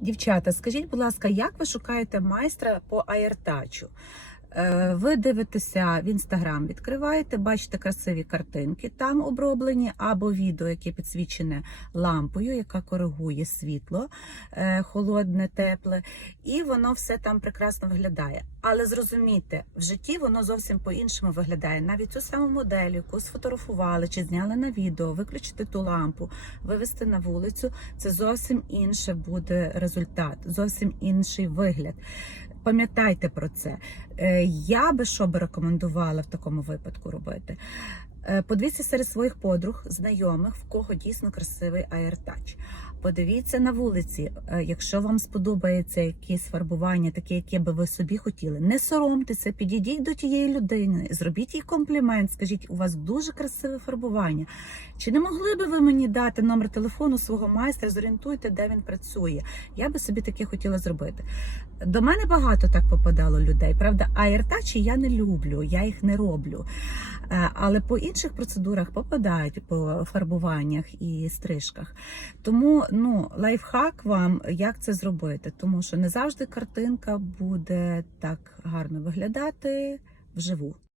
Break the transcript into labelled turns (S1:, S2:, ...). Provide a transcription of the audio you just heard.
S1: Дівчата, скажіть, будь ласка, як ви шукаєте майстра по аєртачу? Е, Ви дивитеся в інстаграм, відкриваєте, бачите красиві картинки там оброблені, або відео, яке підсвічене лампою, яка коригує світло, е, холодне, тепле, і воно все там прекрасно виглядає. Але зрозумійте, в житті воно зовсім по-іншому виглядає. Навіть цю саму модель, яку сфотографували чи зняли на відео, виключити ту лампу, вивести на вулицю, це зовсім інше буде результат, зовсім інший вигляд. Пам'ятайте про це. Е, Я би що би рекомендувала в такому випадку робити? Е, Подивіться серед своїх подруг, знайомих, в кого дійсно красивий аєртач. Подивіться на вулиці, е, якщо вам сподобається якесь фарбування, таке, яке би ви собі хотіли. Не соромтеся, підійдіть до тієї людини, зробіть їй комплімент, скажіть, у вас дуже красиве фарбування. Чи не могли би ви мені дати номер телефону свого майстра, зорієнтуйте, де він працює? Я би собі таке хотіла зробити. До мене багато так попадало людей. Правда, аєртачі я не люблю, я їх не роблю. Е, Але по інших процедурах попадають по фарбуваннях і стрижках. Тому ну, лайфхак вам, як це зробити, тому що не завжди картинка буде так гарно виглядати вживу.